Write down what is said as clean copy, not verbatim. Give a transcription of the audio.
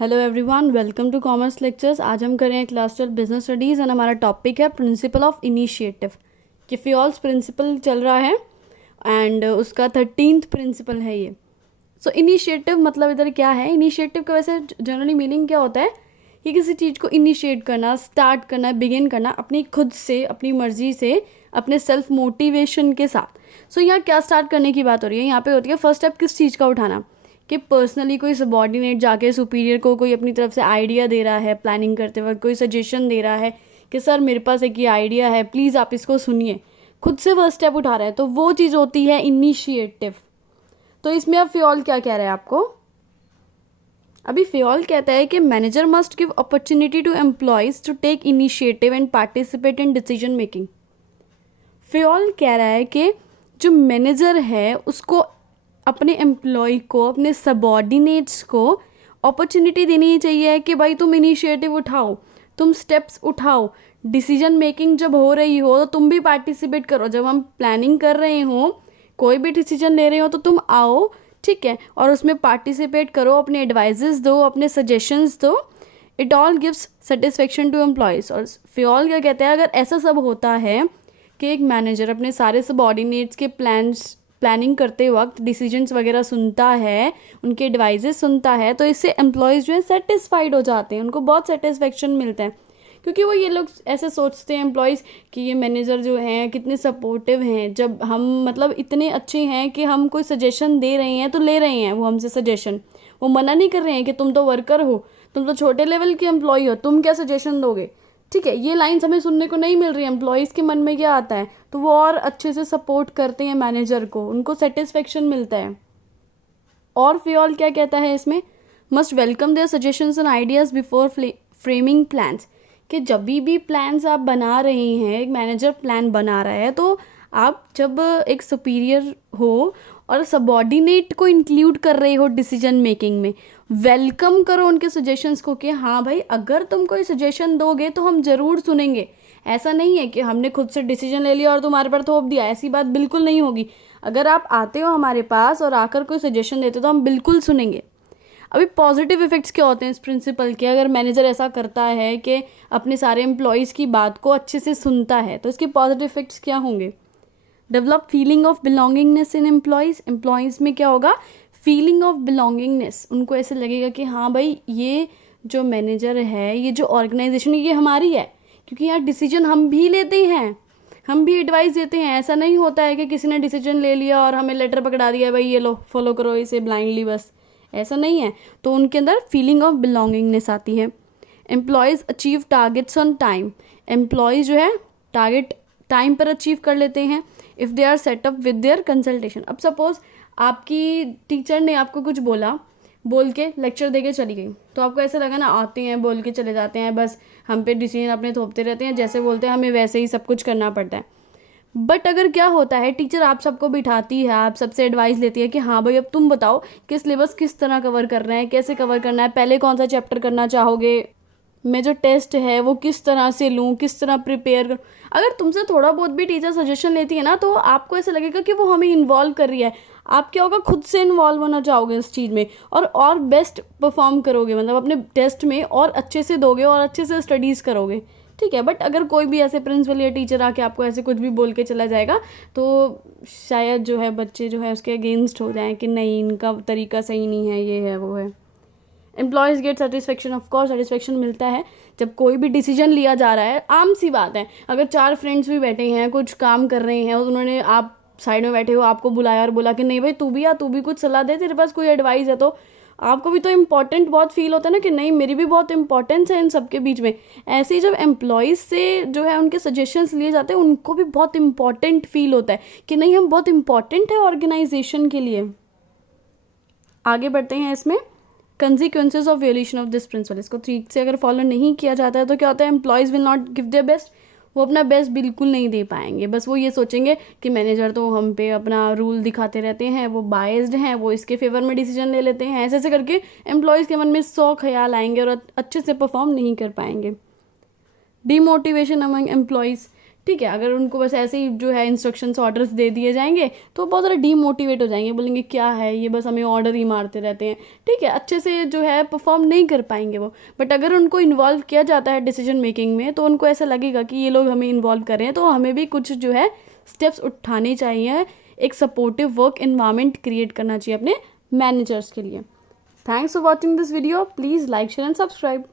Hello everyone, welcome to commerce lectures. आज हम करें क्लास 12 बिजनेस स्टडीज़ एंड हमारा टॉपिक है प्रिंसिपल ऑफ इनिशिएटिव। कि फियोल्स प्रिंसिपल चल रहा है एंड उसका 13th प्रिंसिपल है ये। सो इनिशिएटिव मतलब इधर क्या है? इनिशिएटिव का वैसे जनरली मीनिंग क्या होता है कि किसी चीज़ को इनिशिएट करना, स्टार्ट करना, बिगिन करना अपनी खुद से, अपनी मर्जी से, अपने सेल्फ मोटिवेशन के साथ। सो यहाँ क्या स्टार्ट करने की बात हो रही है? यहाँ पे होती है फर्स्ट स्टेप किस चीज़ का उठाना, कि पर्सनली कोई सबॉर्डिनेट जाके सुपीरियर को कोई अपनी तरफ से आइडिया दे रहा है, प्लानिंग करते वक्त कोई सजेशन दे रहा है कि सर मेरे पास एक ये आइडिया है, प्लीज़ आप इसको सुनिए, खुद से फर्स्ट स्टेप उठा रहा है, तो वो चीज़ होती है इनिशिएटिव। तो इसमें अब फियोल क्या कह रहा है आपको? अभी फियोल कहता है कि manager must give opportunity to employees to take initiative and participate in decision making. Fayol कह रहा है कि जो मैनेजर है उसको अपने एम्प्लॉय को, अपने सबॉर्डिनेट्स को अपॉर्चुनिटी देनी चाहिए कि भाई तुम इनिशिएटिव उठाओ, तुम स्टेप्स उठाओ, डिसीजन मेकिंग जब हो रही हो तो तुम भी पार्टिसिपेट करो। जब हम प्लानिंग कर रहे हो, कोई भी डिसीजन ले रहे हो तो तुम आओ, ठीक है, और उसमें पार्टिसिपेट करो, अपने एडवाइजेस दो, अपने सजेशंस दो। It all gives satisfaction to employees. और फियोल क्या कहते हैं, अगर ऐसा सब होता है कि एक मैनेजर अपने सारे सबॉर्डिनेट्स के प्लानिंग करते वक्त डिसीजंस वगैरह सुनता है, उनके एडवाइजेस सुनता है, तो इससे एम्प्लॉयज़ जो है सेटिस्फाइड हो जाते हैं, उनको बहुत सेटिस्फेक्शन मिलता है। क्योंकि वो ये लोग ऐसे सोचते हैं एम्प्लॉयज़ कि ये मैनेजर जो हैं कितने सपोर्टिव हैं, जब हम मतलब इतने अच्छे हैं कि हम कोई सजेशन दे रहे हैं तो ले रहे हैं वो हमसे सजेशन, वो मना नहीं कर रहे हैं कि तुम तो वर्कर हो, तुम तो छोटे लेवल के एम्प्लॉय हो, तुम क्या सजेशन दोगे। ठीक है, ये लाइन्स हमें सुनने को नहीं मिल रही। एम्प्लॉयज़ के मन में क्या आता है, तो वो और अच्छे से सपोर्ट करते हैं मैनेजर को, उनको सेटिस्फेक्शन मिलता है। और फियोल क्या कहता है इसमें, must welcome their suggestions and ideas before framing plans. कि जब भी प्लान्स आप बना रहे हैं, एक मैनेजर प्लान बना रहा है, तो आप जब एक सुपीरियर हो और सबॉर्डिनेट को इंक्लूड कर रहे हो डिसीजन मेकिंग में, वेलकम करो उनके सजेशंस को कि हाँ भाई अगर तुम कोई सजेशन दोगे तो हम ज़रूर सुनेंगे। ऐसा नहीं है कि हमने खुद से डिसीजन ले लिया और तुम्हारे पर थोप दिया, ऐसी बात बिल्कुल नहीं होगी। अगर आप आते हो हमारे पास और आकर कोई सजेशन देते हो तो हम बिल्कुल सुनेंगे। अभी पॉजिटिव इफेक्ट्स क्या होते हैं इस प्रिंसिपल के? अगर मैनेजर ऐसा करता है कि अपने सारे एम्प्लॉयज़ की बात को अच्छे से सुनता है, तो इसके पॉजिटिव इफेक्ट्स क्या होंगे? Develop feeling of belongingness in employees में क्या होगा? फीलिंग ऑफ बिलोंगिंगनेस, उनको ऐसे लगेगा कि हाँ भाई ये जो मैनेजर है, ये जो ऑर्गेनाइजेशन है, ये हमारी है, क्योंकि यहाँ डिसीजन हम भी लेते हैं, हम भी एडवाइस देते हैं। ऐसा नहीं होता है कि किसी ने डिसीजन ले लिया और हमें लेटर पकड़ा दिया, भाई ये लो फॉलो करो इसे ब्लाइंडली, बस ऐसा नहीं है। तो उनके अंदर फीलिंग ऑफ बिलोंगिंगनेस आती है। Employees achieve targets on time, employees जो है टारगेट टाइम पर अचीव कर लेते हैं if they are setup with their consultation. अब सपोज आपकी टीचर ने आपको कुछ बोल के लेक्चर दे के चली गई, तो आपको ऐसा लगा ना, आते हैं बोल के चले जाते हैं, बस हम पे डिसीजन अपने थोपते रहते हैं, जैसे बोलते हैं हमें वैसे ही सब कुछ करना पड़ता है। बट अगर क्या होता है, टीचर आप सबको बिठाती है, आप सबसे एडवाइस लेती है कि हाँ भाई अब तुम बताओ कि सिलेबस किस तरह कवर करना है, कैसे कवर करना है, पहले कौन सा चैप्टर करना चाहोगे, मैं जो टेस्ट है वो किस तरह से लूँ, किस तरह प्रिपेयर करूँ। अगर तुमसे थोड़ा बहुत भी टीचर सजेशन लेती है ना, तो आपको ऐसा लगेगा कि वो हमें इन्वॉल्व कर रही है। आप क्या होगा, खुद से इन्वॉल्व होना चाहोगे इस चीज़ में और बेस्ट परफॉर्म करोगे, मतलब अपने टेस्ट में और अच्छे से दोगे और अच्छे से स्टडीज़ करोगे। ठीक है, बट अगर कोई भी ऐसे प्रिंसिपल या टीचर आके आपको ऐसे कुछ भी बोल के चला जाएगा, तो शायद जो है बच्चे जो है उसके अगेंस्ट हो जाएं कि नहीं इनका तरीका सही नहीं है, ये है वो है। Employees get satisfaction, of course satisfaction मिलता है जब कोई भी डिसीजन लिया जा रहा है। आम सी बात है, अगर 4 फ्रेंड्स भी बैठे हैं, कुछ काम कर रहे हैं, और उन्होंने, आप साइड में बैठे हो, आपको बुलाया और बोला कि नहीं भाई तू भी आ, तू भी कुछ सलाह दे, तेरे पास कोई एडवाइस है, तो आपको भी तो इम्पॉर्टेंट बहुत फील होता है ना कि नहीं मेरी भी बहुत इंपॉर्टेंस है इन सब के बीच में। ऐसे ही जब एम्प्लॉयज़ से जो है उनके सजेशंस लिए जाते हैं, उनको भी बहुत इंपॉर्टेंट फील होता है कि नहीं हम बहुत इंपॉर्टेंट है ऑर्गेनाइजेशन के लिए। आगे बढ़ते हैं इसमें, consequences of violation of this principle. इसको ठीक से अगर फॉलो नहीं किया जाता है तो क्या होता है, employees will not give their best, वो अपना बेस्ट बिल्कुल नहीं दे पाएंगे। बस वो ये सोचेंगे कि मैनेजर तो हम पे अपना रूल दिखाते रहते हैं, वो बायस्ड हैं, वो इसके फेवर में डिसीजन ले लेते हैं, ऐसे ऐसे करके एम्प्लॉयज़ के मन में 100 ख्याल आएंगे और अच्छे से परफॉर्म नहीं कर पाएंगे। डीमोटिवेशन अमंग एम्प्लॉयज़, ठीक है। अगर उनको बस ऐसे ही जो है इंस्ट्रक्शंस ऑर्डर्स दे दिए जाएंगे तो बहुत ज़्यादा डीमोटिवेट हो जाएंगे, बोलेंगे क्या है ये, बस हमें ऑर्डर ही मारते रहते हैं, ठीक है, अच्छे से जो है परफॉर्म नहीं कर पाएंगे वो। बट अगर उनको इन्वॉल्व किया जाता है डिसीजन मेकिंग में तो उनको ऐसा लगेगा कि ये लोग हमें इन्वॉल्व कर रहे हैं, तो हमें भी कुछ जो है स्टेप्स उठाने चाहिए, एक सपोर्टिव वर्क एनवायरनमेंट क्रिएट करना चाहिए अपने मैनेजर्स के लिए। Thanks for watching this video, please like share and subscribe.